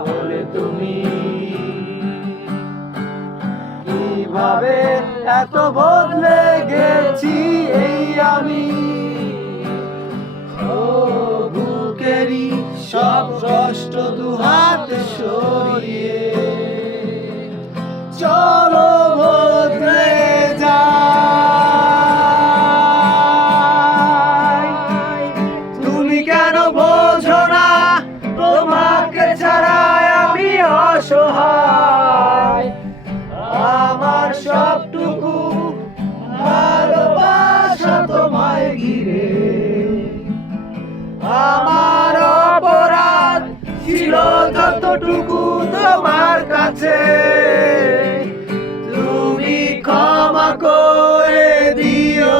বলে তুমি কিভাবে এত বদলে গেছি এই আমি ও বুকেরই সব কষ্ট দুহাত সরিয়ে চলো বদলে যাই তুমি কেন বোঝো না তোমাকে ছাড়া আমি অসহায় আমার সবটুকু ভালোবাসা তোমায় ঘিরে আমার অপরাধ ছিল যতটুকু তোমার কাছে তুমি ক্ষমা করে দিও